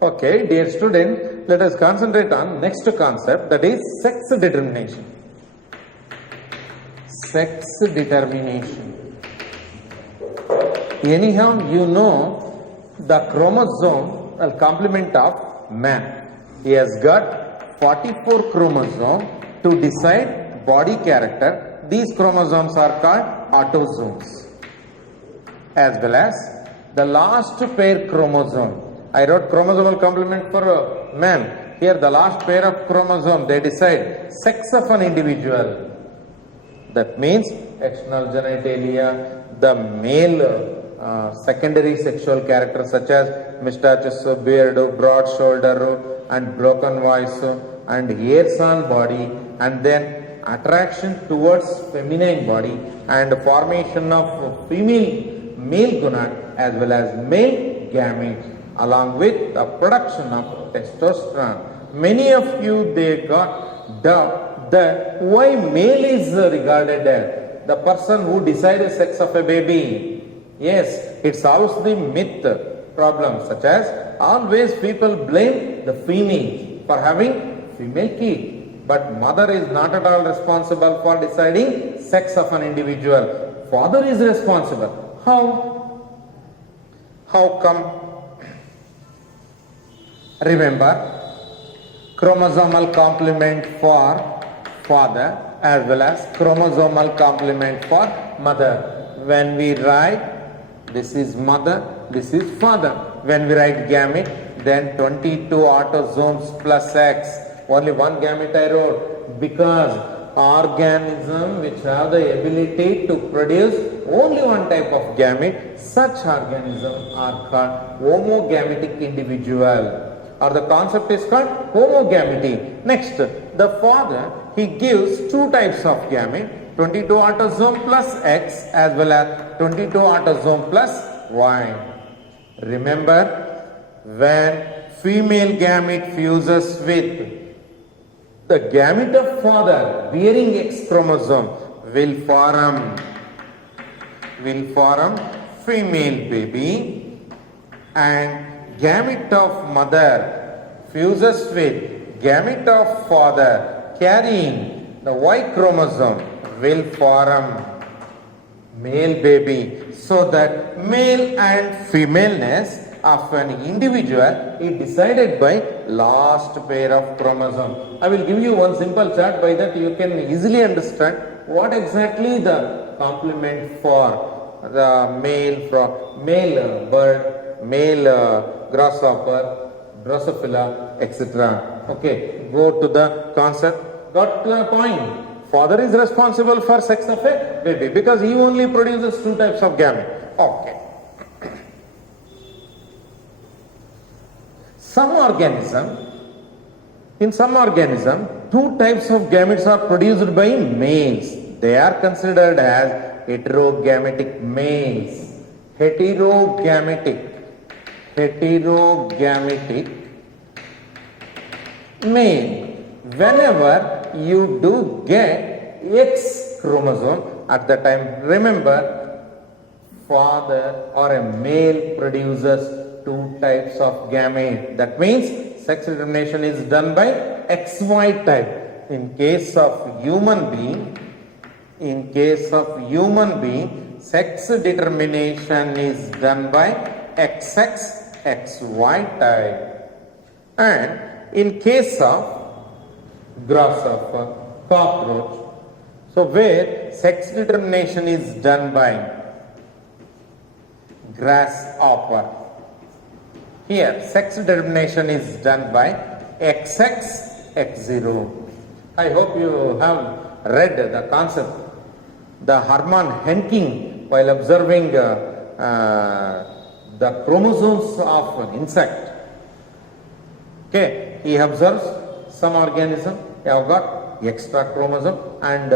Okay, dear student, let us concentrate on next concept, that is sex determination. Sex determination. Anyhow, you know the chromosome, a complement of man. He has got 44 chromosomes to decide body character. These chromosomes are called autosomes. As well as the last pair chromosome. I wrote chromosomal complement for man. Here the last pair of chromosome, they decide sex of an individual. That means external genitalia, the male secondary sexual characters such as moustaches, beard, broad shoulder and broken voice and hairs on body, and then attraction towards feminine body and formation of female male gonad as well as male gametes, along with the production of testosterone. Many of you, they got doubt that why male is regarded as the person who decides sex of a baby. Yes, it solves the myth problem, such as always people blame the female for having female kid, but mother is not at all responsible for deciding sex of an individual. Father is responsible. How come? Remember, chromosomal complement for father as well as chromosomal complement for mother. When we write, this is mother, this is father. When we write gamete, then 22 autosomes plus X. Only one gamete I wrote because organism which have the ability to produce only one type of gamete, such organisms are called homogametic individual, or the concept is called homogamety. Next, the father, he gives two types of gamete, 22 autosome plus X as well as 22 autosome plus Y. Remember, when female gamete fuses with the gamete of father bearing X chromosome will form female baby, and gamete of mother fuses with gamete of father carrying the Y chromosome will form male baby. So that male and femaleness of an individual is decided by last pair of chromosome. I will give you one simple chart, by that you can easily understand what exactly the complement for the male bird, male grasshopper, Drosophila, etc. Okay, go to the concept. Got the point? Father is responsible for sex of a baby because he only produces two types of gamete. Okay. In some organism, two types of gametes are produced by males. They are considered as heterogametic males. Heterogametic male. Whenever you do get X chromosome, at the time, remember, father or a male produces two types of gamete. That means sex determination is done by XY type. In case of human being, sex determination is done by XX, XY type. And in case of grasshopper, cockroach, so where sex determination is done by grasshopper, here sex determination is done by XX, X0. I hope you have read the concept. The Hermann Henking, while observing the chromosomes of an insect, okay, he observes some organism, they have got extra chromosome, and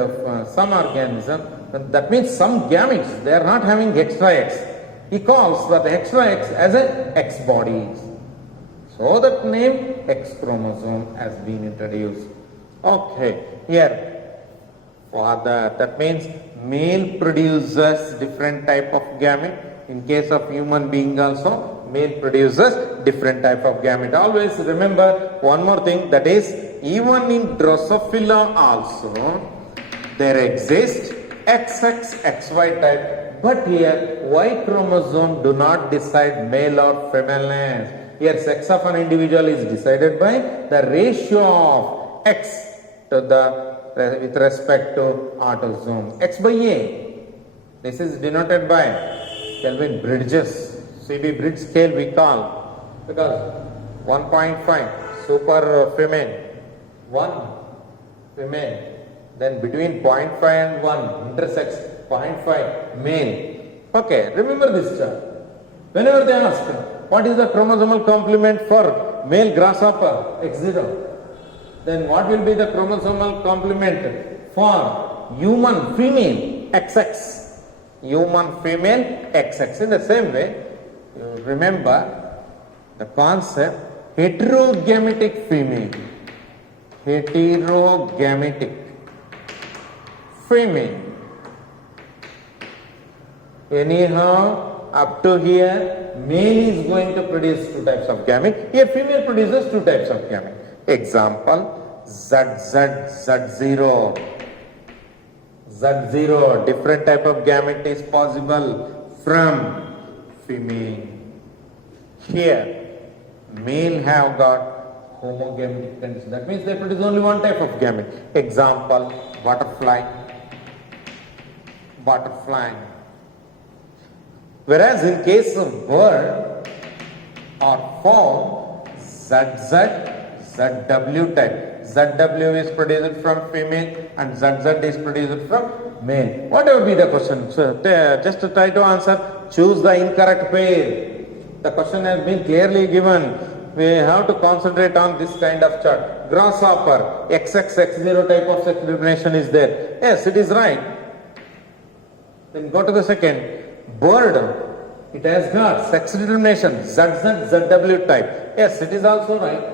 some organism, that means some gametes, they are not having extra X. He calls that extra X as a X bodies. So that name X chromosome has been introduced. Okay, here father, that means male produces different type of gamete. In case of human being also, male produces different type of gamete. Always remember one more thing, that is, even in Drosophila also, there exists XX, XY type, but here Y chromosome do not decide male or femaleness. Here sex of an individual is decided by the ratio of X to the with respect to autosome. X by A. This is denoted by Kelvin Bridges. CB Bridge scale we call, because 1.5 super female, 1 female, then between 0.5 and 1 intersects 0.5 male. Okay, remember this chart. Whenever they ask, what is the chromosomal complement for male grasshopper? X0. Then what will be the chromosomal complement for human female? XX. Human female XX. In the same way, you remember the concept heterogametic female. Heterogametic female. Anyhow, up to here, male is going to produce 2 types of gamete. Here, female produces 2 types of gamete. Example, Z0. Z0, different type of gamete is possible from female. Here, male have got homogametic condition. That means they produce only 1 type of gamete. Example, butterfly. Whereas in case of bird or form, ZW type. ZW is produced from female and ZZ is produced from male. Whatever be the question, so just to try to answer, choose the incorrect pair. The question has been clearly given. We have to concentrate on this kind of chart. Grasshopper, XXX0 type of sex determination is there. Yes, it is right. Then go to the second. Bird, it has got sex determination, ZZ, ZW type. Yes, it is also right.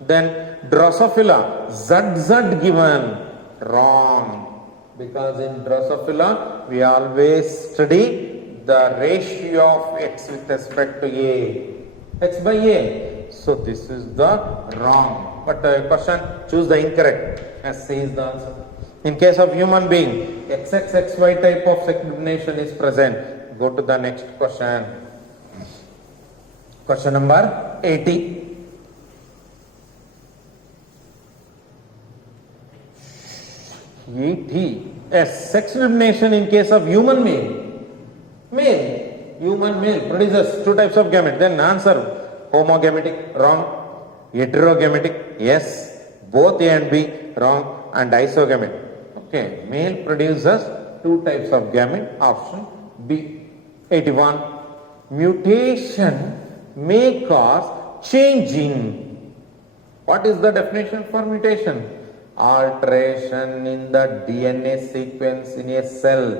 Then Drosophila, ZZ given, wrong. Because in Drosophila, we always study the ratio of X with respect to A. X by A. So this is the wrong. But the question, choose the incorrect. As C is the answer. In case of human being, XXXY type of sex determination is present. Go to the next question. Question number 80. Yes, sex determination in case of human male. Human male produces 2 types of gamete. Then answer, homogametic, wrong. Heterogametic, yes. Both A and B, wrong. And isogametic. Okay, male produces 2 types of gamete, option B. 81. Mutation may cause changing. What is the definition for mutation? Alteration in the DNA sequence in a cell,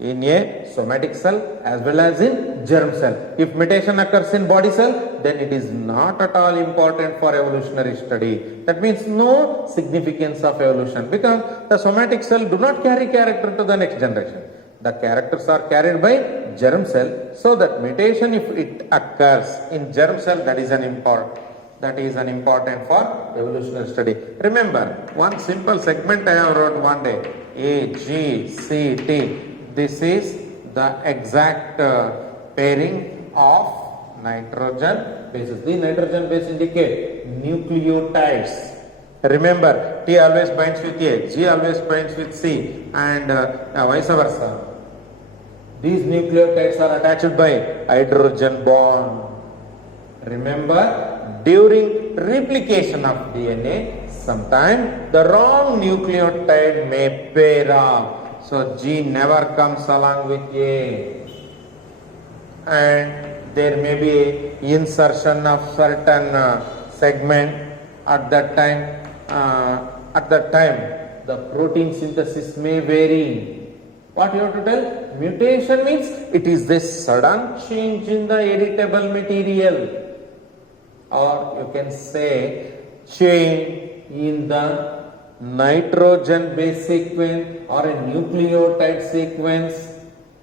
in a somatic cell as well as in germ cell. If mutation occurs in body cell, then it is not at all important for evolutionary study. That means no significance of evolution, because the somatic cell do not carry character to the next generation. The characters are carried by germ cell, so that mutation, if it occurs in germ cell, that is an important for evolutionary study. Remember, one simple segment I have wrote one day, A, G, C, T. This is the exact pairing of nitrogen bases. The nitrogen base indicate nucleotides. Remember, T always binds with A, G always binds with C, and vice versa. These nucleotides are attached by hydrogen bond. Remember, during replication of DNA, sometimes the wrong nucleotide may pair up. So G never comes along with A. And there may be insertion of certain segment at that time. The protein synthesis may vary. What you have to tell? Mutation means it is this sudden change in the editable material. Or you can say change in the nitrogen base sequence or a nucleotide sequence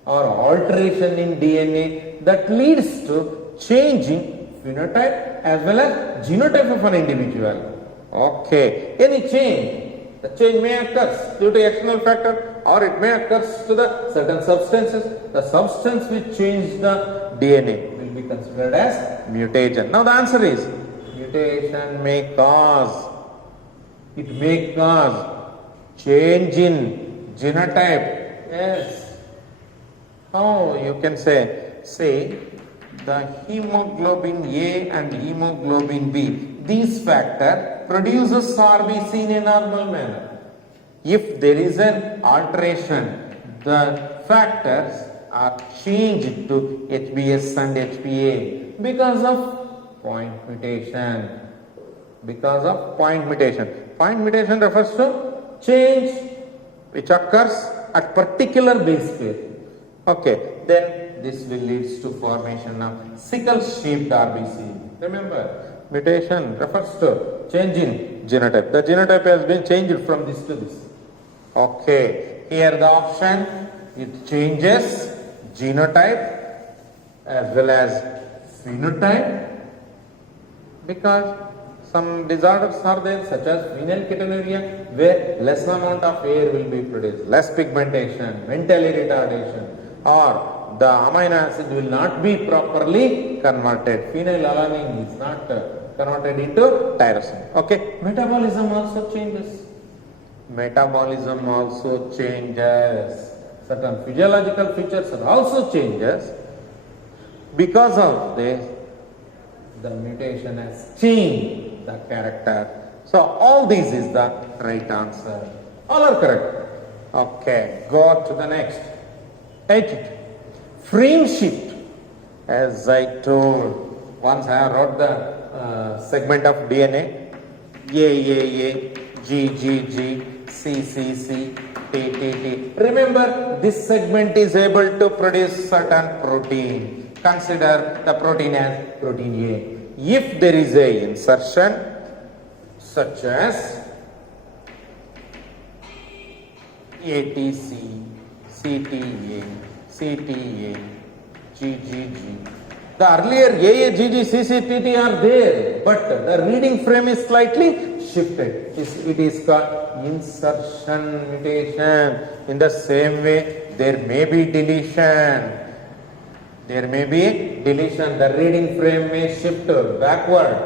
or alteration in DNA that leads to change in phenotype as well as genotype of an individual. Okay, any change. The change may occur due to external factor or it may occur to the certain substances. The substance which change the DNA will be considered as mutation. Now the answer is mutation may cause, it may cause change in genotype. Yes. How you can say the hemoglobin A and hemoglobin B, these factor produces RBC in a normal manner. If there is an alteration, the factors are changed to HBS and HPA because of point mutation. Because of point mutation. Point mutation refers to change which occurs at particular base pair. Okay, then this will lead to formation of sickle-shaped RBC. Remember, mutation refers to change in genotype. The genotype has been changed from this to this. Okay, here the option, it changes genotype as well as phenotype because some disorders are there such as phenylketonuria where less amount of air will be produced, less pigmentation, mental retardation, or the amino acid will not be properly converted. Phenylalanine is not converted into tyrosine. Okay, metabolism also changes. Metabolism also changes. Certain physiological features are also changes. Because of this, the mutation has changed the character. So all these is the right answer. All are correct. Okay, go to the next. 82. Frame shift. As I told, once I wrote the segment of DNA, A, G, C, T. Remember, this segment is able to produce certain protein. Consider the protein as protein A. If there is a insertion such as ATC, CTA, GGG. The earlier AA, GG, CC, TT are there, but the reading frame is slightly shifted. It is called insertion mutation. In the same way, there may be deletion. There may be deletion. The reading frame may shift backward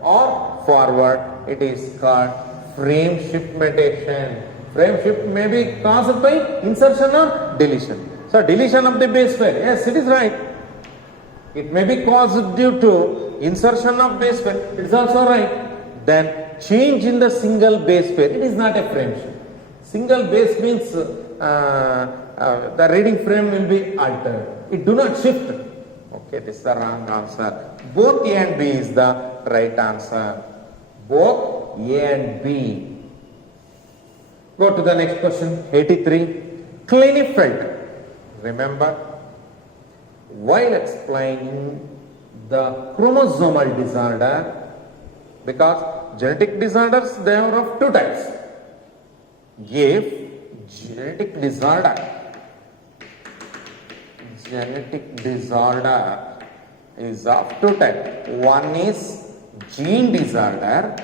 or forward. It is called frame shift mutation. Frame shift may be caused by insertion or deletion. So deletion of the base pair, yes, it is right. It may be caused due to insertion of base pair, it is also right. Then change in the single base pair, it is not a frame shift. Single base means the reading frame will be altered. It do not shift. Okay, this is the wrong answer. Both A and B is the right answer. Both A and B. Go to the next question, 83. Klinefelter. Remember, while explaining the chromosomal disorder, because genetic disorders, they are of two types. If genetic disorder is of two types. One is gene disorder,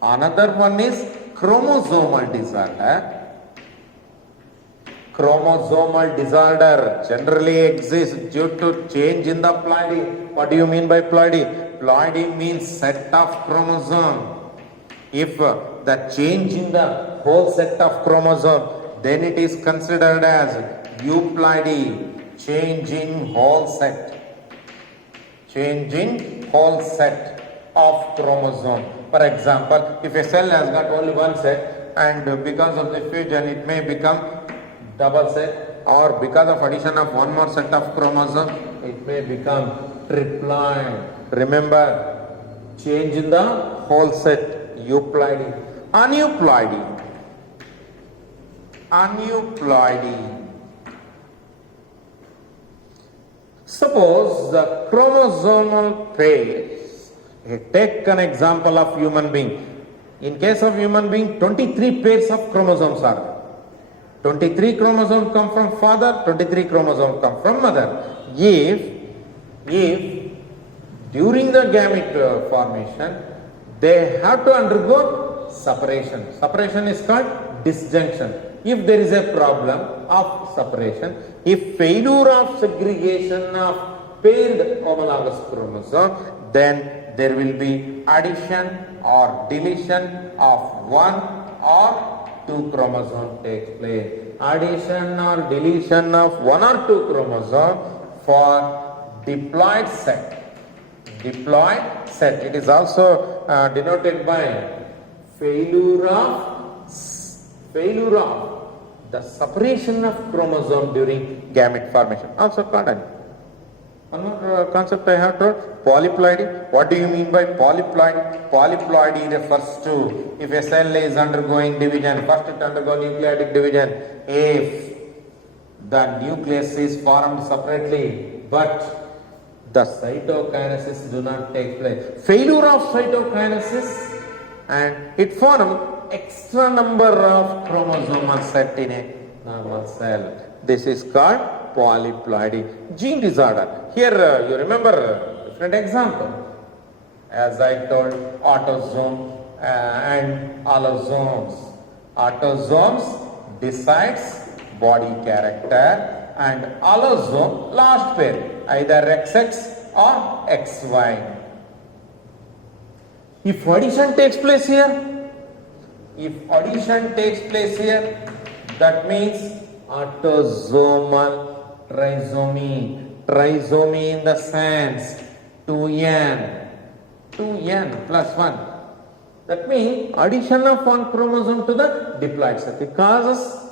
another one is chromosomal disorder. Chromosomal disorder generally exists due to change in the ploidy. What do you mean by ploidy? Ploidy means set of chromosome. If the change in the whole set of chromosome, then it is considered as euploidy, change in whole set. Change in whole set of chromosome. For example, if a cell has got only one set and because of the fusion it may become double set, or because of addition of one more set of chromosome it may become triploid. Remember, change in the whole set, euploidy. Aneuploidy. Suppose the chromosomal pairs, take an example of human being. In case of human being, 23 pairs of chromosomes are there. 23 chromosomes come from father, 23 chromosomes come from mother. If if during the gamete formation they have to undergo separation. Separation is called disjunction. If there is a problem of separation, if failure of segregation of paired homologous chromosome, then there will be addition or deletion of one or two chromosome takes place. Addition or deletion of one or two chromosome for diploid set. Diploid set. It is also denoted by failure of the separation of chromosome during gamete formation. Also called one more concept I have told, polyploidy. What do you mean by polyploidy? Polyploidy refers to if a cell is undergoing division, first it undergoes nucleotic division. If the nucleus is formed separately, but the cytokinesis do not take place. Failure of cytokinesis and it forms extra number of chromosomal set in a normal cell. This is called polyploidy. Gene disorder. Here you remember different example. As I told, autosome and allosomes. Autosomes decides body character and allosome last pair, either XX or XY. If addition takes place here, that means autosomal trisomy. Trisomy in the sense 2n plus 1. That means addition of one chromosome to the diploid set. It causes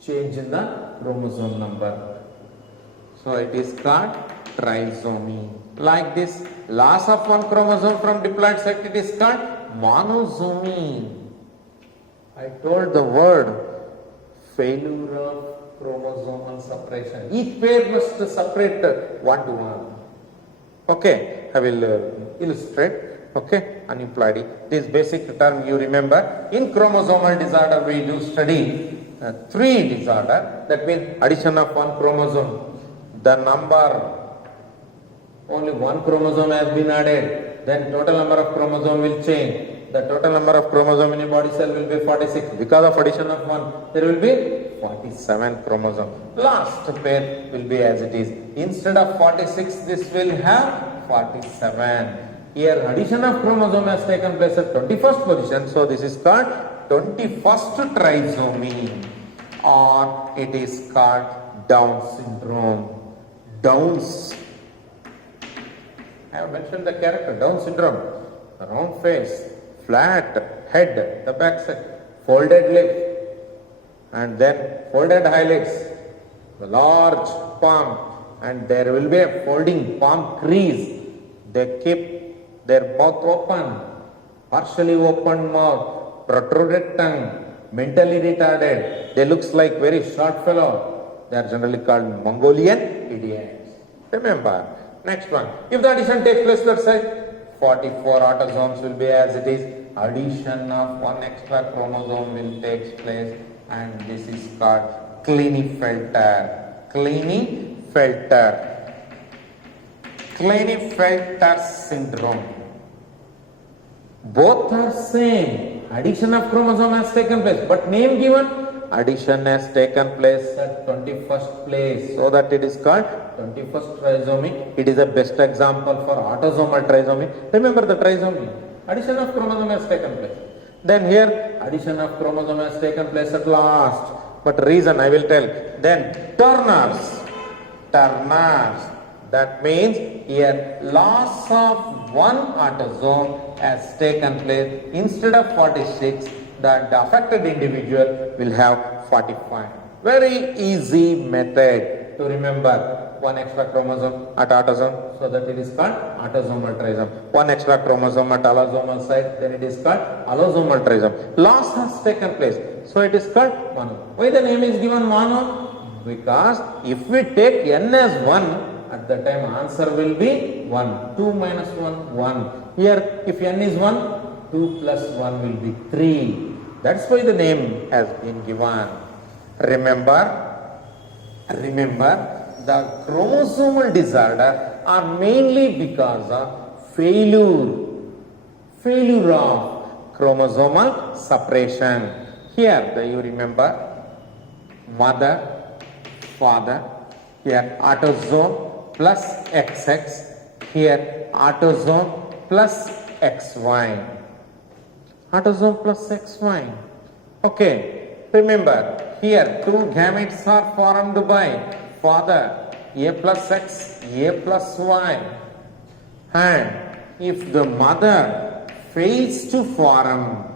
change in the chromosome number. So it is called trisomy. Like this, loss of one chromosome from diploid set, it is called monosomy. I told the word failure of chromosomal separation. Each pair must separate one to one. Okay, I will illustrate. Okay, aneuploidy. This basic term you remember. In chromosomal disorder we do study 3 disorder. That means addition of one chromosome. The number, only one chromosome has been added. Then total number of chromosome will change. The total number of chromosome in a body cell will be 46. Because of addition of one, there will be 47 chromosome. Last pair will be as it is. Instead of 46, this will have 47. Here addition of chromosome has taken place at 21st position. So this is called 21st trisomy, or it is called Down syndrome. Downs. I have mentioned the character Down syndrome. The round face, flat head, the back side, folded lip, and then folded eyelids, the large palm, and there will be a folding palm crease. They keep their mouth open, partially open mouth, protruded tongue, mentally retarded. They looks like very short fellow. They are generally called Mongolian idiots. Remember. Next one. If the addition takes place, let's say 44 autosomes will be as it is. Addition of one extra chromosome will take place, and this is called Klinefelter. Klinefelter syndrome. Both are same. Addition of chromosome has taken place, but name given, addition has taken place at 21st place, so that it is called 21st trisomy. It is the best example for autosomal trisomy. Remember the trisomy. Addition of chromosome has taken place. Then here addition of chromosome has taken place at last. But reason I will tell. Then Turners. That means here loss of one autosome has taken place. Instead of 46, the affected individual will have 45. Very easy method to remember. One extra chromosome at autosome, so that it is called autosomal trisomy. One extra chromosome at allosomal site, then it is called allosomal trisomy. Loss has taken place, so it is called mono. Why the name is given mono? Because if we take n as 1, at the time answer will be 1. 2 minus 1, 1. Here if n is 1, 2 plus 1 will be 3. That's why the name has been given. Remember, the chromosomal disorder are mainly because of failure of chromosomal separation. Here, you remember mother, father, here autosome plus XX, here autosome plus XY. Autosome plus XY. Okay, remember here two gametes are formed by father A plus X, A plus Y. And if the mother fails to form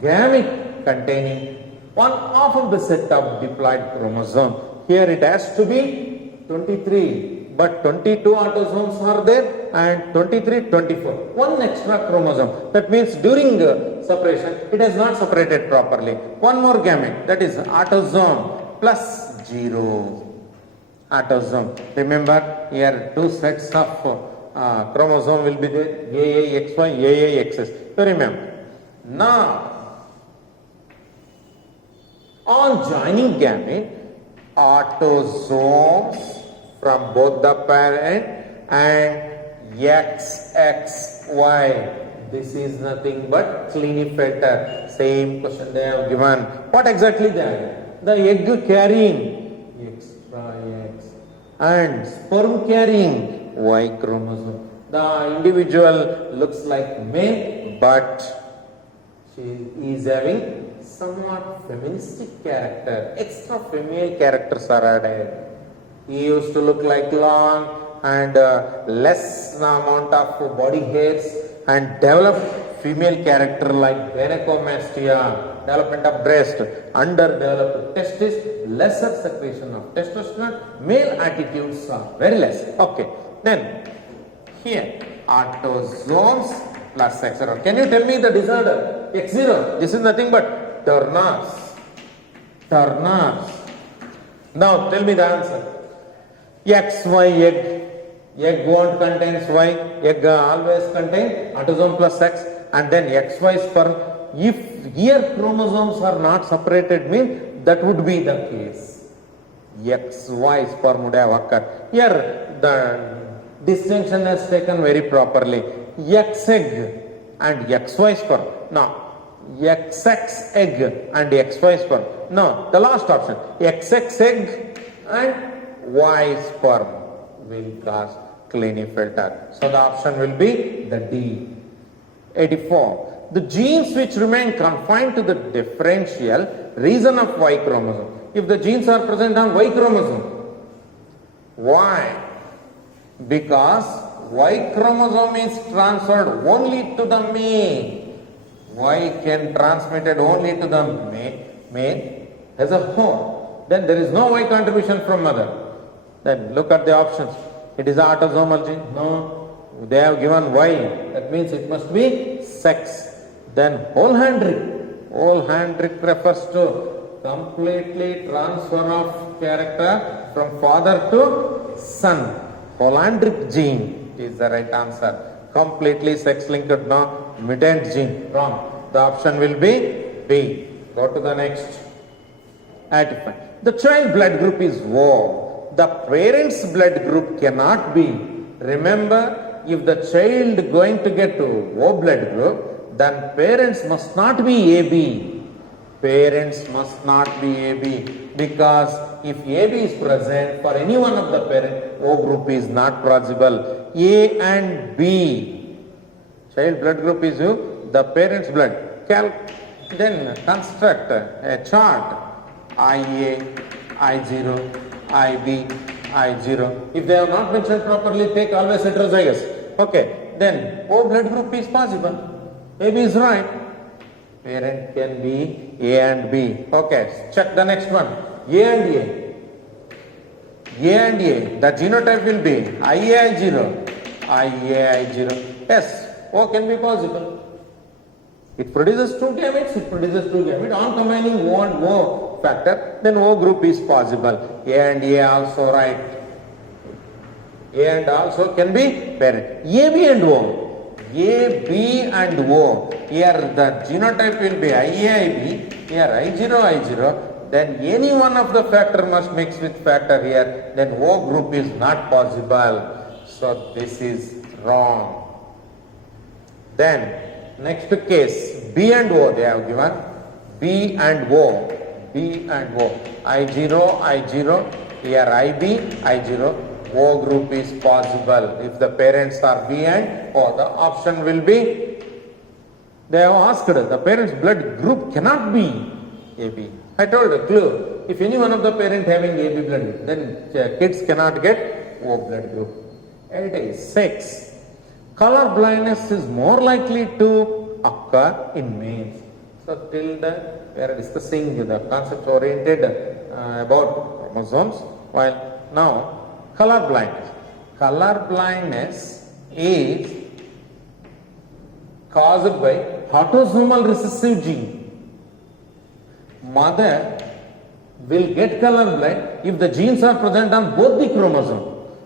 gamete containing one half of the set of diploid chromosome, here it has to be 23, but 22 autosomes are there and 23, 24. One extra chromosome. That means during separation, it has not separated properly. One more gamete, that is autosome plus 0. Autosome. Remember, here two sets of chromosome will be there, AAXY, AAXS. You remember. Now, on joining gamete, autosomes from both the parent and XXY. This is nothing but Klinefelter. Same question they have given. What exactly they have? The egg carrying extra X and sperm carrying Y chromosome. The individual looks like male, but she is having somewhat feministic character. Extra female characters are added. He used to look like long and less amount of body hairs and develop female character like gynecomastia, development of breast, underdeveloped testis, lesser secretion of testosterone, male attitudes are very less. Okay, then here autosomes plus X0. Can you tell me the disorder? X0. This is nothing but Turner's. Now tell me the answer. XY egg won't contains Y, egg always contain autosome plus X, and then XY sperm. If here chromosomes are not separated, means that would be the case. XY sperm would have occurred. Here the distinction is taken very properly. X egg and XY sperm. Now XX egg and XY sperm. No, the last option. XX egg and Y sperm will cause Klinefelter. So the option will be the D. 84. The genes which remain confined to the differential region of Y chromosome. If the genes are present on Y chromosome, why? Because Y chromosome is transferred only to the male. Y can transmitted only to the male as a whole. Then there is no Y contribution from mother. Then look at the options. It is autosomal gene. No, they have given Y. That means it must be sex. Then whole hand refers to completely transfer of character from father to son. Holandric gene is the right answer. Completely sex linked, no. Mutant gene, wrong. The option will be B. Go to the next. Identify. The child blood group is O. The parent's blood group cannot be. Remember, if the child going to get to O blood group, then parents must not be AB. Parents must not be AB, because if AB is present for any one of the parent, O group is not possible. A and B. Child blood group is the parent's blood. Then construct a chart. IA, I0, IB, I0. If they have not mentioned properly, take always heterozygous. Okay, then O blood group is possible. AB is right. Parent can be A and B. Okay, check the next one. A and A. A and A. The genotype will be IAI0. IAI0. Yes. O can be possible. It produces two gametes, On combining O and O factor, then O group is possible. A and A also right. A and also can be parent. AB and O. A, B and O. Here the genotype will be IAIB. Here I0, I0. then any one of the factor must mix with factor here, then O group is not possible. So this is wrong. Then next case, B and O they have given. B and O. B and O. I0, I0. Here IB, I0. O group is possible. If the parents are B and O, the option will be, they have asked, the parents' blood group cannot be AB. I told a clue. If any one of the parents having AB blood group, then kids cannot get O blood group. It is 6. Color blindness is more likely to occur in males. So till the, we are discussing the concepts oriented about chromosomes, while now color blindness. Color blindness is caused by autosomal recessive gene. Mother will get color blind if the genes are present on both the chromosomes.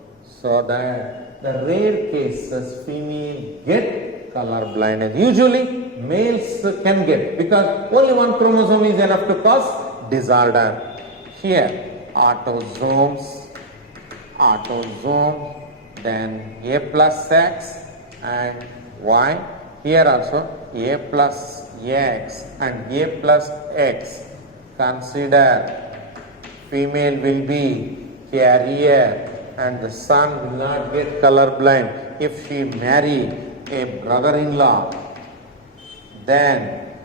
So that the rare cases female get color blindness. Usually males can get because only one chromosome is enough to cause disorder. Here autosomes, then A plus X and Y. Here also A plus X and A plus X. Consider female will be carrier and the son will not get color blind. If she marry a brother-in-law, then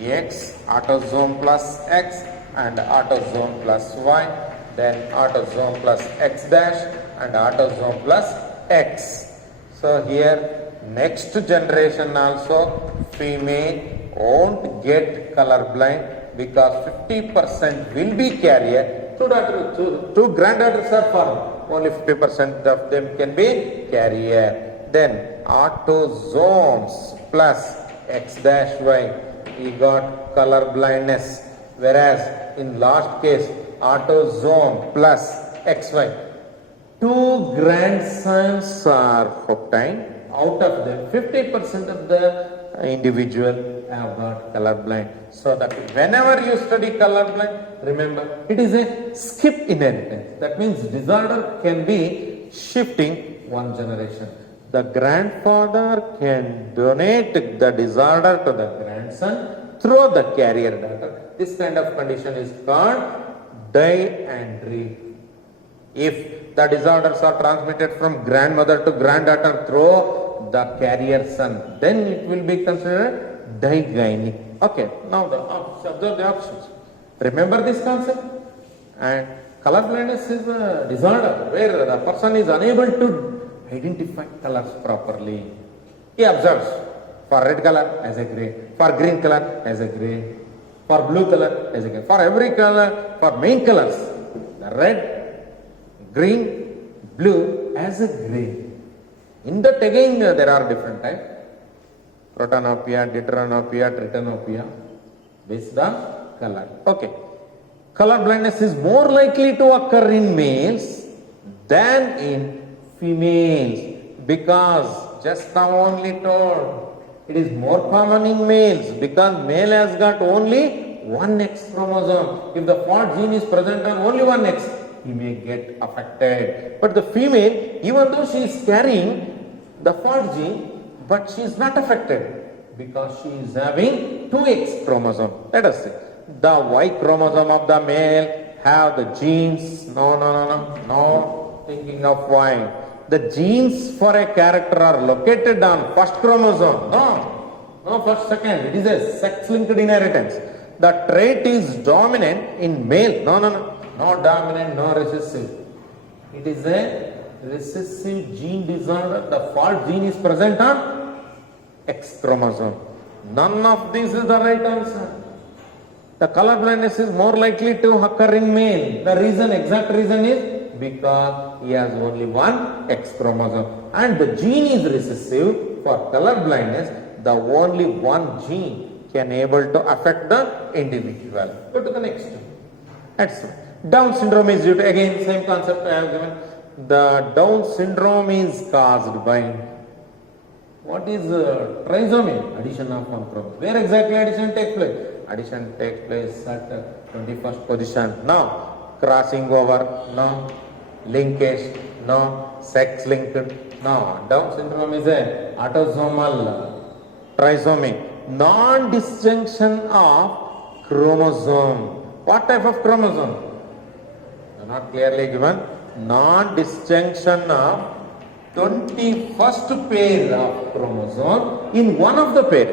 X autosome plus X and autosome plus Y, then autosome plus X dash and autosome plus X. So here next generation also female won't get color blind because 50% will be carrier. Two granddaughters are formed. Only 50% of them can be carrier. Then autosomes plus X dash Y, we got color blindness. Whereas in last case, autosome plus XY, 2 grandsons are obtained. Out of them, 50% of the individual have got color blind. So that whenever you study color blind, remember it is a skip inheritance. That means disorder can be shifting one generation. The grandfather can donate the disorder to the grandson through the carrier daughter. This kind of condition is called diandry. If the disorders are transmitted from grandmother to granddaughter through the carrier son, then it will be considered digynic. Okay, now observe the options. Remember this concept? And color blindness is a disorder where the person is unable to identify colors properly. He observes for red color as a gray, for green color as a gray, for blue color as a gray, for every color, for main colors, the red, green, blue as a gray. In that again there are different types. Protanopia, deuteranopia, tritanopia, based on color. Okay. Color blindness is more likely to occur in males than in females because just now only told it is more common in males because male has got only one X chromosome. If the fault gene is present on only one X, he may get affected. But the female, even though she is carrying the fault gene, but she is not affected because she is having 2X chromosome. Let us see. The Y chromosome of the male have the genes. No thinking of Y. The genes for a character are located on first chromosome. No first, second. It is a sex-linked inheritance. The trait is dominant in male. No dominant, no recessive. It is a recessive gene disorder. The fault gene is present on X chromosome. None of this is the right answer. The color blindness is more likely to occur in male. The reason, exact reason is because he has only one X chromosome. And the gene is recessive. For color blindness, the only one gene can able to affect the individual. Go to the next one. That's Down syndrome is due to, again, same concept I have given. The Down syndrome is caused by, what is trisomy? Addition of one chromosome. Where exactly addition takes place? Addition takes place at 21st position. Now, crossing over, no. Linkage, no. Sex linked, no. Down syndrome is a autosomal trisomy. Non-disjunction of chromosome. What type of chromosome? Not clearly given. Non-disjunction of 21st pair of chromosome in one of the pair,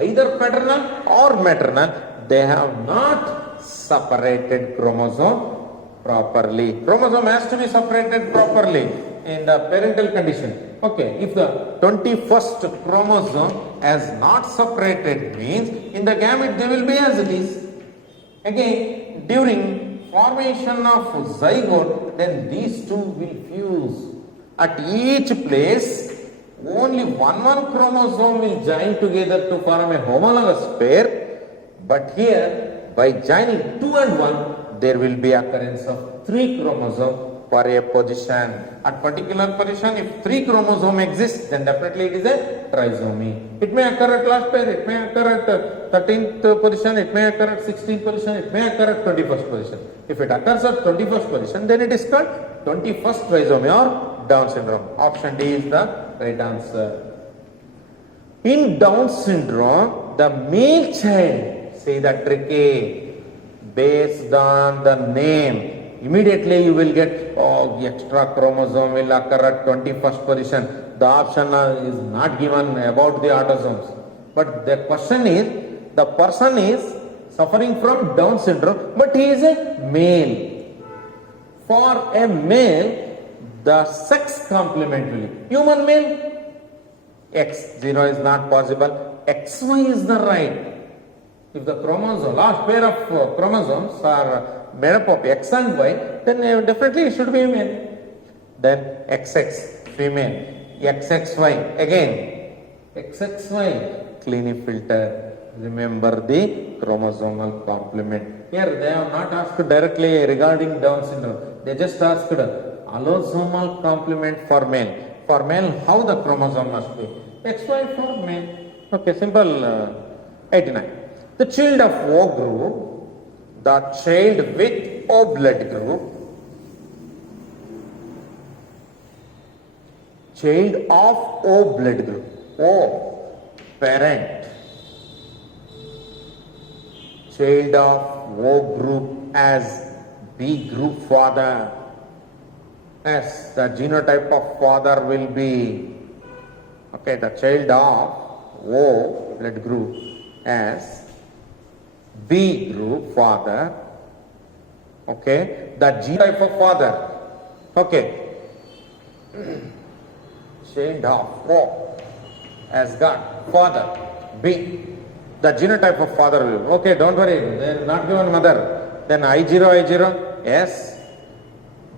either paternal or maternal. They have not separated chromosome properly. Chromosome has to be separated properly in the parental condition. Okay, if the 21st chromosome has not separated means in the gamete they will be as it is. Again, during formation of zygote, then these two will fuse. At each place, only one chromosome will join together to form a homologous pair. But here, by joining 2 and 1, there will be occurrence of 3 chromosomes for a position. At particular position, if 3 chromosomes exist, then definitely it is a trisomy. It may occur at last pair, it may occur at 13th position, it may occur at 16th position, it may occur at 21st position. If it occurs at 21st position, then it is called 21st trisomy or Down syndrome. Option D is the right answer. In Down syndrome, the male child, say the trick A, based on the name, immediately you will get, oh, extra chromosome will occur at 21st position. The option is not given about the autosomes. But the question is, the person is suffering from Down syndrome, but he is a male. For a male, the sex complement will be human male. X0 is not possible. XY is the right. If the chromosome, last pair of chromosomes are made up of X and Y, then definitely it should be male. Then XX, female. XXY, again. XXY, Klinefelter. Remember the chromosomal complement. Here they have not asked directly regarding Down syndrome. They just asked allosomal complement for male. For male, how the chromosome must be? XY for male. Okay, simple. 89. The child of O group, the child with O blood group, child of O blood group, O parent, child of O group as B group father. Yes, the genotype of father will be, okay, the child of O blood group as B group father, okay, the genotype of father, okay, child of O has got father B, the genotype of father will be, okay, don't worry, they are not given mother, then I0, yes.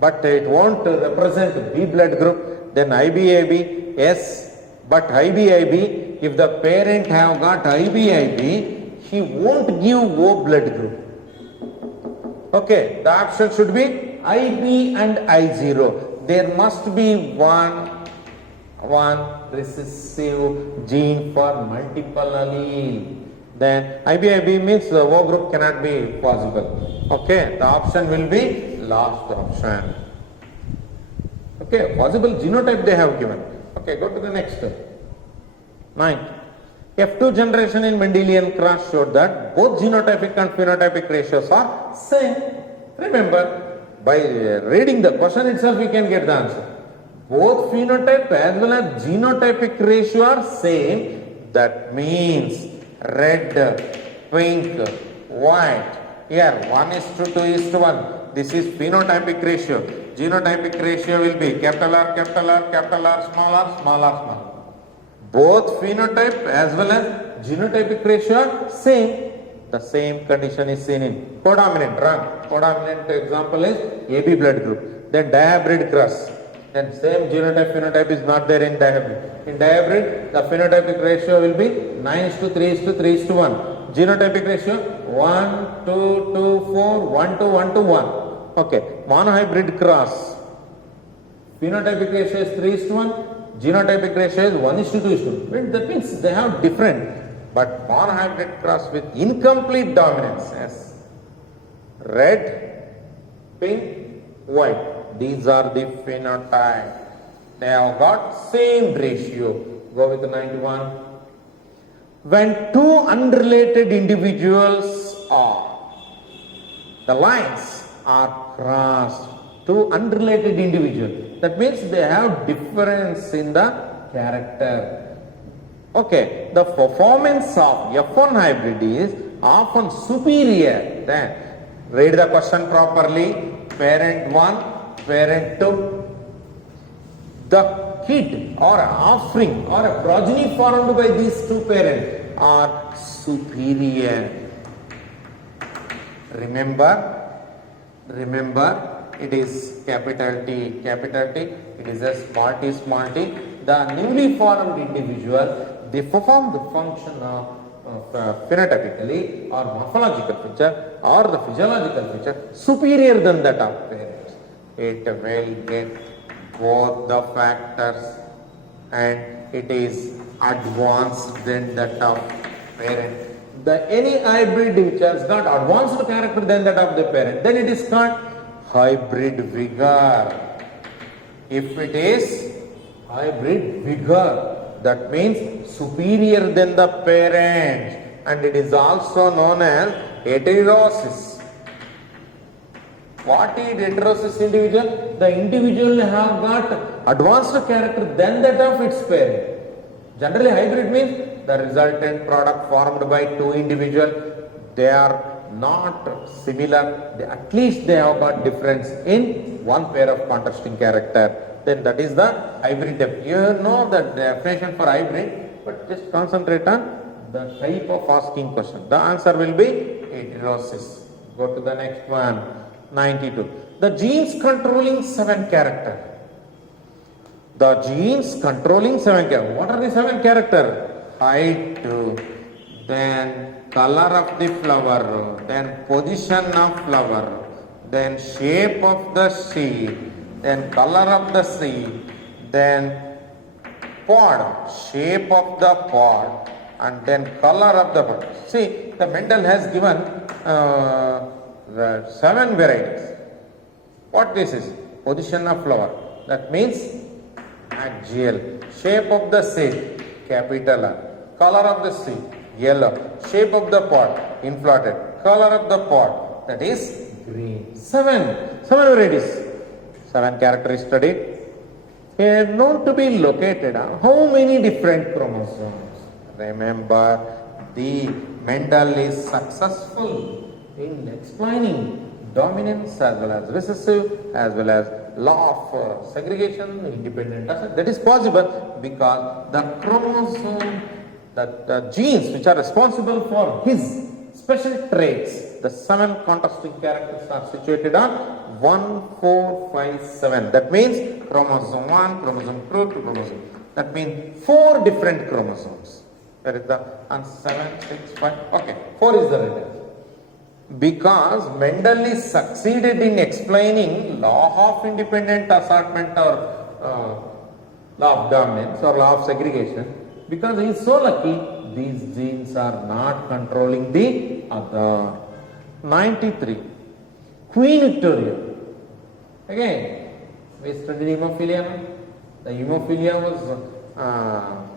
But it won't represent B blood group, then IBIB, yes, but IBIB, if the parent have got IBIB, he won't give O blood group. Okay, the option should be IB and I0. There must be one recessive gene for multiple allele. Then IBIB means the O group cannot be possible. Okay, the option will be last option. Okay, possible genotype they have given. Okay, go to the next step. 9. F2 generation in Mendelian cross showed that both genotypic and phenotypic ratios are same. Remember, by reading the question itself we can get the answer. Both phenotype as well as genotypic ratio are same. That means red, pink, white. Here 1:2:1. This is phenotypic ratio. Genotypic ratio will be capital R, capital R, capital R, small r, small r, small. Both phenotype as well as genotypic ratio are same. The same condition is seen in codominant. Wrong. Codominant example is AB blood group. Then dihybrid cross. Then same genotype phenotype is not there in dihybrid. In dihybrid, the phenotypic ratio will be 9:3:3:1. Genotypic ratio 1:2:4, 1:1:1. Okay, monohybrid cross. Phenotypic ratio is 3:1. Genotypic ratio is 1:2:2. That means they have different. But monohybrid cross with incomplete dominance, yes, red, pink, white. These are the phenotype. They have got same ratio. Go with 91. When two unrelated individuals are, the lines are crossed. Two unrelated individuals. That means they have difference in the character. Okay, the performance of F1 hybrid is often superior than, read the question properly, parent 1, parent 2. The kid or offspring or a progeny formed by these two parents are superior. Remember, it is capital T, it is a small t. The newly formed individual, they perform the function of phenotypically or morphological feature or the physiological feature superior than that of parents. It will get both the factors and it is advanced than that of parent. Any hybrid which has got advanced character than that of the parent, then it is called hybrid vigor. If it is hybrid vigor, that means superior than the parent, and it is also known as heterosis. What is heterosis individual? The individual have got advanced character than that of its parent. Generally hybrid means the resultant product formed by two individuals, they are not similar, at least they have got difference in one pair of contrasting character. Then that is the hybrid depth. You know the definition for hybrid, but just concentrate on the type of asking question. The answer will be heterosis. Go to the next one, 92. The genes controlling 7 character. The genes controlling 7 character. What are the 7 character? Height, then color of the flower, then position of flower, then shape of the seed, then color of the seed, then pod, shape of the pod, and then color of the pod. See, the Mendel has given the 7 varieties. What this is? Position of flower. That means axial. Shape of the seed, capital R. Color of the seed, yellow. Shape of the pod, inflated. Color of the pod, that is green. 7 varieties. 7 characters studied. Here known to be located on how many different chromosomes? Remember, the Mendel is successful in explaining dominance as well as recessive as well as law of segregation, independent. That is possible because the chromosome, the genes which are responsible for his special traits, the 7 contrasting characters are situated on 1, 4, 5, 7. That means chromosome 1, chromosome 2, chromosome. That means 4 different chromosomes. That is the 7, 6, 5. Okay, 4 is the right answer. Because Mendel is succeeded in explaining law of independent assortment or law of dominance or law of segregation, because he is so lucky, these genes are not controlling the other. 93. Queen Victoria. Again, we studied hemophilia. The hemophilia was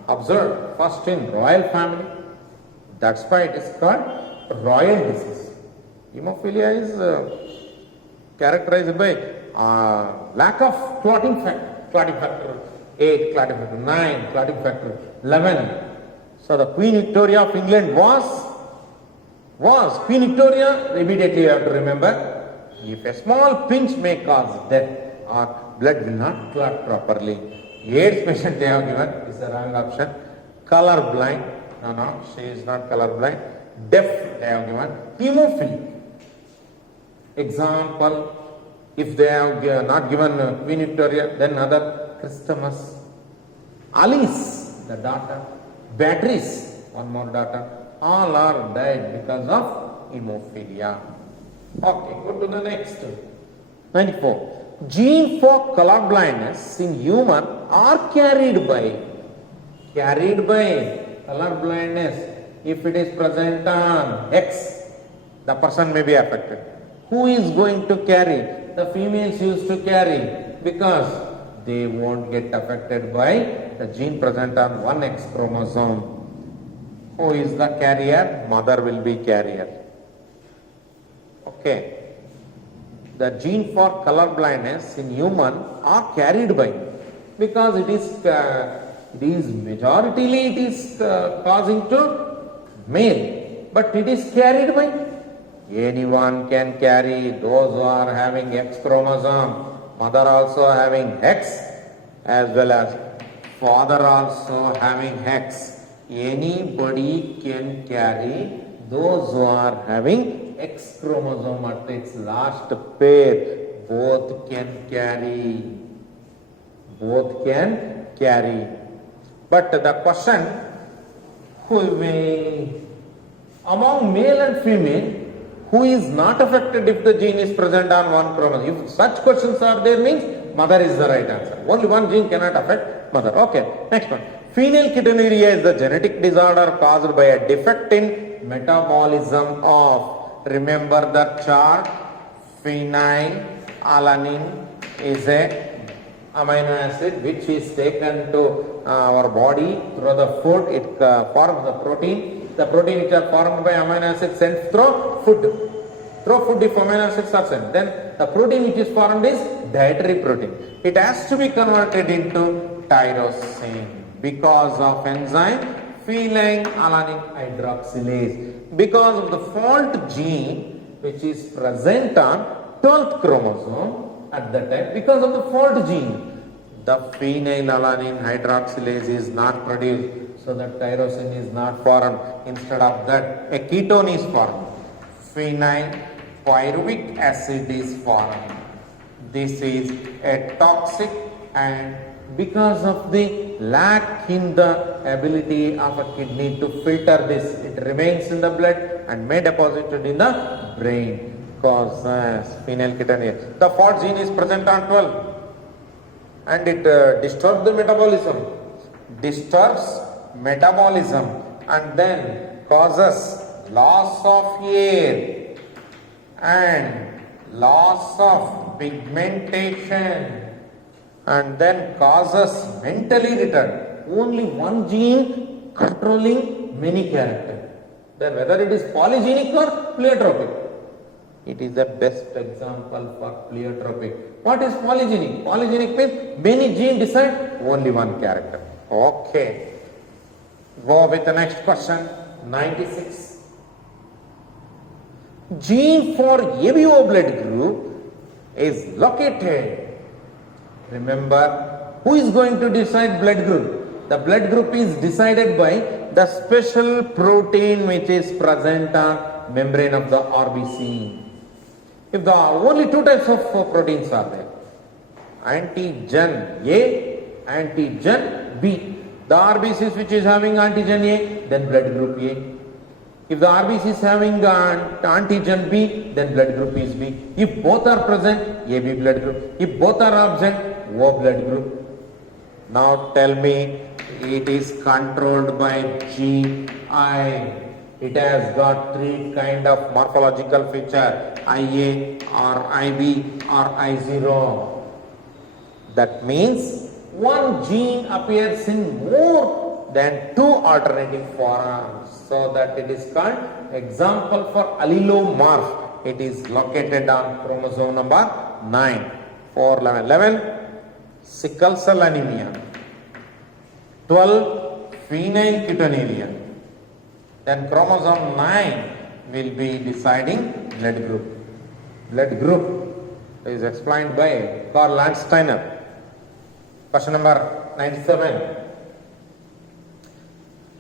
observed first in royal family. That's why it is called royal disease. Hemophilia is characterized by lack of clotting factor 8, clotting factor 9, clotting factor 11. So the Queen Victoria of England was Queen Victoria. Immediately you have to remember, if a small pinch may cause death or blood will not clot properly. AIDS patient they have given is the wrong option. Color blind, no, she is not color blind. Deaf they have given. Hemophilic. Example, if they have not given Queen Victoria, then other Christmas, Alice, the daughter, Beatrice, one more daughter, all are died because of hemophilia. Okay, go to the next. 94. Gene for color blindness in human are carried by color blindness. If it is present on X, the person may be affected. Who is going to carry? The females used to carry because they won't get affected by the gene present on one X chromosome. Who is the carrier? Mother will be carrier. Okay. The gene for color blindness in human are carried by, because it is majoritarily it is causing to male, but it is carried by. Anyone can carry. Those who are having X chromosome, mother also having X, as well as father also having X. Anybody can carry. Those who are having X chromosome at its last pair, both can carry. Both can carry. But the question, among male and female, who is not affected if the gene is present on one chromosome? If such questions are there, means mother is the right answer. Only one gene cannot affect mother. Okay, next one. Phenylketonuria is the genetic disorder caused by a defect in metabolism of, remember the chart, phenylalanine is a amino acid which is taken to our body through the food. It forms the protein. The protein which are formed by amino acids sent through food. Through food if amino acids are sent. Then the protein which is formed is dietary protein. It has to be converted into tyrosine because of enzyme phenylalanine hydroxylase. Because of the fault gene which is present on 12th chromosome at that time, because of the fault gene, the phenylalanine hydroxylase is not produced, so that tyrosine is not formed. Instead of that, a ketone is formed. Phenyl pyruvic acid is formed. This is a toxic, and because of the lack in the ability of a kidney to filter this, it remains in the blood and may deposited in the brain. Causes phenylketonuria. The fault gene is present on 12 and it disturbs the metabolism, and then causes loss of hair and loss of pigmentation, and then causes mentally retard. Only one gene controlling many characters. Then whether it is polygenic or pleiotropic. It is the best example for pleiotropic. What is polygenic? Polygenic means many genes decide only one character. Okay. Go with the next question. 96. Gene for ABO blood group is located. Remember, who is going to decide blood group? The blood group is decided by the special protein which is present on membrane of the RBC. If the only two types of proteins are there, antigen A, antigen B. The RBC which is having antigen A, then blood group A. If the RBC is having antigen B, then blood group is B. If both are present, AB blood group. If both are absent, O blood group. Now tell me, it is controlled by GI. It has got three kind of morphological feature, IA or IB or I0. That means one gene appears in more than two alternative forms. So that it is called example for allelomorph. It is located on chromosome number 9. 4, 11, sickle cell anemia. 12, phenylketonuria. Then chromosome 9 will be deciding blood group. Blood group is explained by Karl Landsteiner. Question number 97.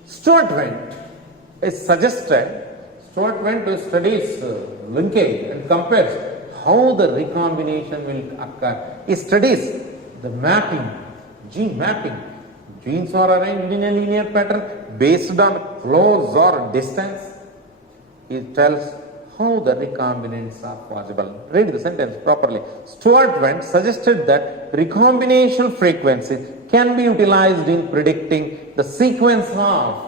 Stuart Wendt is suggested, Stuart Wendt studies linkage and compares how the recombination will occur. He studies the mapping, gene mapping. Genes are arranged in a linear pattern based on close or distance. He tells how the recombinants are possible. Read the sentence properly. Stuart Wendt suggested that recombination frequency can be utilized in predicting the sequence of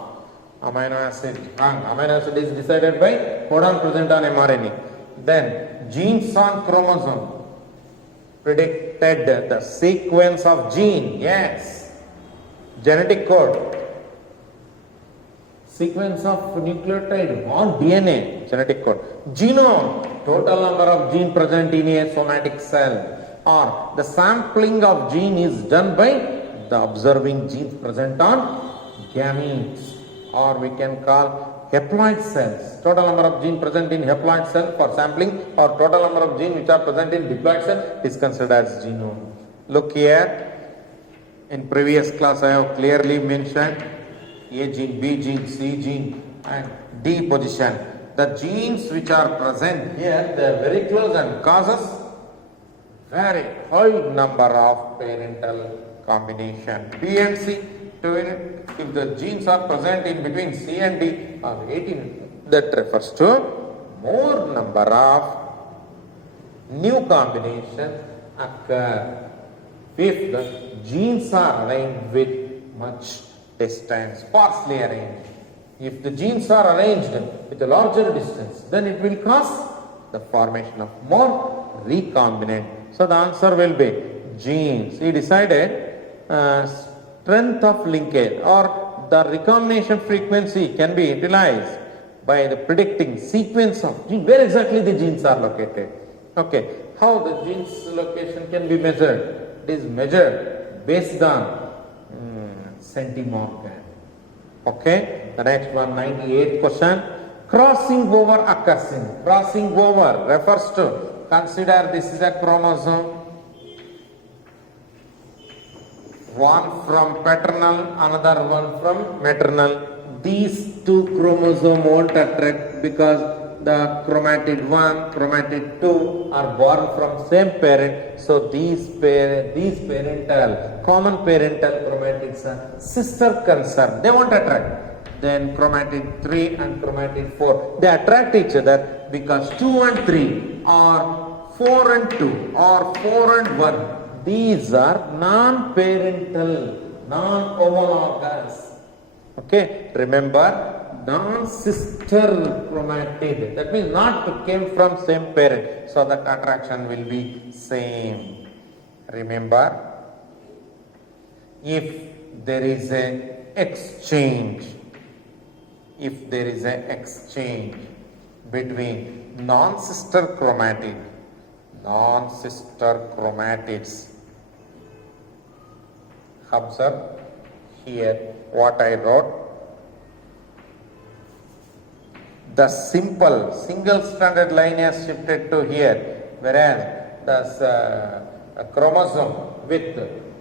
amino acid. Amino acid is decided by codon present on mRNA. Then genes on chromosome predicted the sequence of gene. Yes. Genetic code. Sequence of nucleotide on DNA, genetic code. Genome, total number of genes present in a somatic cell. Or the sampling of gene is done by the observing genes present on gametes. Or we can call haploid cells. Total number of genes present in haploid cell for sampling, or total number of genes which are present in diploid cell is considered as genome. Look here. In previous class I have clearly mentioned A gene, B gene, C gene and D position. The genes which are present here, they are very close and causes very high number of parental combination. B and C, if the genes are present in between C and D are 18, that refers to more number of new combinations occur if the genes are arranged with much distance, sparsely arranged. If the genes are arranged with a larger distance, then it will cause the formation of more recombinant. So the answer will be genes. He decided strength of linkage or the recombination frequency can be utilized by the predicting sequence of genes, where exactly the genes are located. Okay, how the genes location can be measured? It is measured based on centimorgan. Okay, the next one, 98th question. Crossing over occurs in. Crossing over refers to, consider this is a chromosome. One from paternal, another one from maternal. These two chromosomes won't attract because the chromatid 1, chromatid 2 are born from same parent. So these parental, common parental chromatids are sister concern. They won't attract. Then chromatid 3 and chromatid 4, they attract each other because 2 and 3 or 4 and 2 or 4 and 1. These are non-parental, non-homologous. Okay, remember, non-sister chromatid, that means not came from same parent, so that attraction will be same. Remember, if there is a exchange between non-sister chromatids, observe here what I wrote. The simple single-stranded line has shifted to here, whereas the chromosome with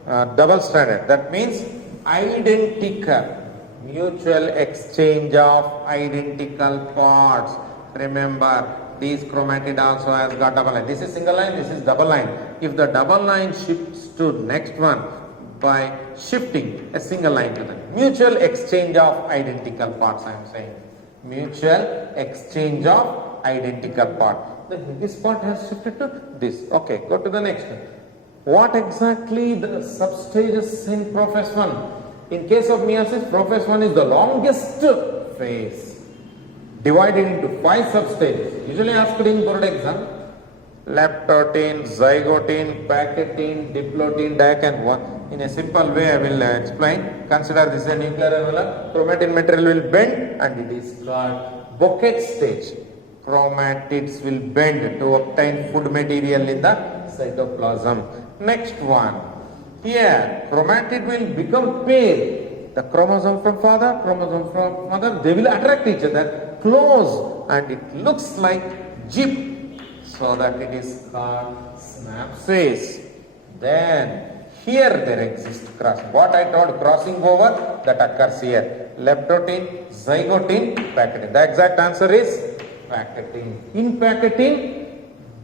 double-stranded, that means identical, mutual exchange of identical parts. Remember, these chromatid also has got double line. This is single line, this is double line. If the double line shifts to next one by shifting a single line to the mutual exchange of identical parts, I am saying. Mutual exchange of identical part. This part has shifted to this. Okay, go to the next one. What exactly the substages in prophase 1? In case of meiosis, prophase 1 is the longest phase, divided into 5 substages. Usually asked in board exam, leptotin, zygotin, packetin, diplotin, and 1. In a simple way I will explain. Consider this is a nuclear envelope. Chromatin material will bend and it is called bouquet stage. Chromatids will bend to obtain food material in the cytoplasm. Next one. Here chromatid will become pair. The chromosome from father, chromosome from mother, they will attract each other close and it looks like jib. So that it is called synapses. Then here there exists cross. What I told, crossing over, that occurs here. Leptotin, zygotin, packetin. The exact answer is packetin. In packetin,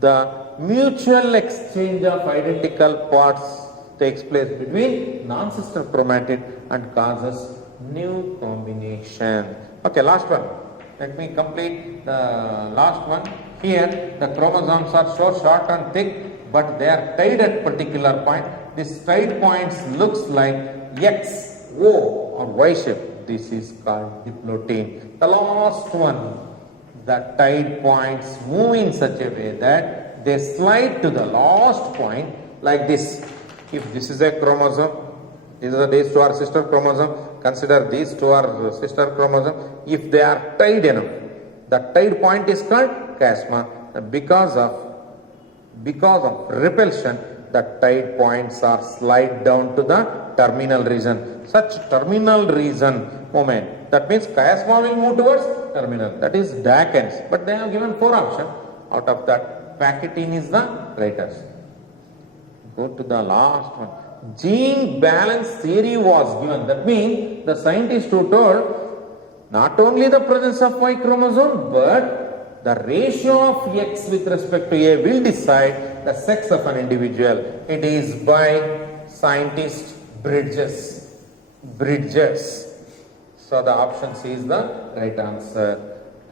the mutual exchange of identical parts takes place between non-sister chromatid and causes new combination. Okay, last one. Let me complete the last one. Here, the chromosomes are so short and thick, but they are tied at particular point. This tied points looks like X, O or Y shape. This is called diplotin. The last one, the tide points move in such a way that they slide to the last point like this. If this is a chromosome, these two are sister chromosome, consider these two are sister chromosome. If they are tied enough, the tide point is called chiasma. Because of repulsion, the tide points are slide down to the terminal region. Such terminal region movement, that means chiasma will move towards terminal, that is Dawkins. But they have given 4 options. Out of that, Packetine is the greatest. Go to the last one. Gene balance theory was given. That means the scientist who told not only the presence of Y chromosome, but the ratio of X with respect to A will decide the sex of an individual. It is by scientist Bridges. So the option C is the right answer.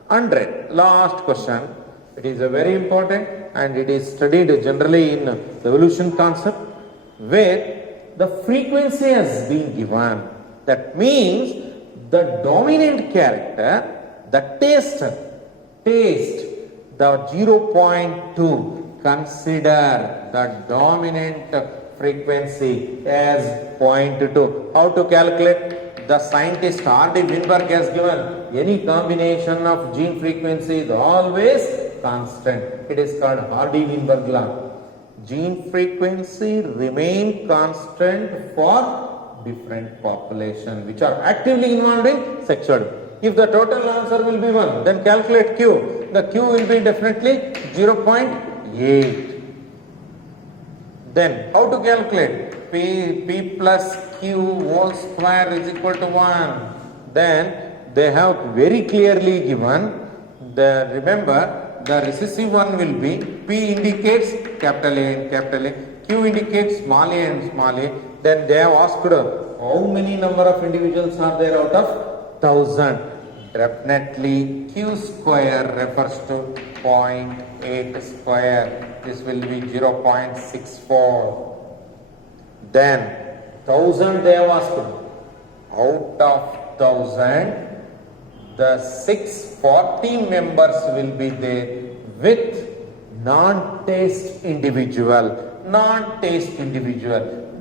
100. Last question. It is a very important and it is studied generally in the evolution concept, where the frequency has been given. That means the dominant character, the taste, the 0.2, consider the dominant frequency as 0.2. How to calculate? The scientist R.D. Weinberg has given any combination of gene frequency is always constant. It is called R.D. Weinberg law. Gene frequency remain constant for different population which are actively involved in sexual. If the total answer will be 1, then calculate Q. The Q will be definitely 0.8. Then how to calculate? P plus Q whole square is equal to 1. Then they have very clearly given, remember the recessive one will be, P indicates capital A and capital A, Q indicates small a and small a. Then they have asked how many number of individuals are there out of 1000. Definitely Q square refers to 0.8 square. This will be 0.64. Then 1000 they have asked. Out of 1000, the 640 members will be there with non-taste individual.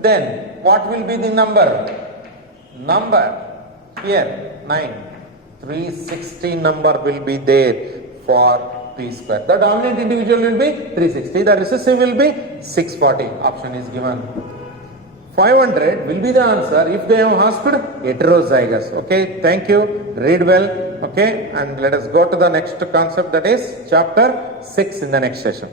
Then what will be the number? Here 9. 360 number will be there for P square. The dominant individual will be 360. The recessive will be 640. Option is given. 500 will be the answer if they have asked heterozygous. Okay, thank you. Read well. Okay, and let us go to the next concept, that is chapter 6 in the next session.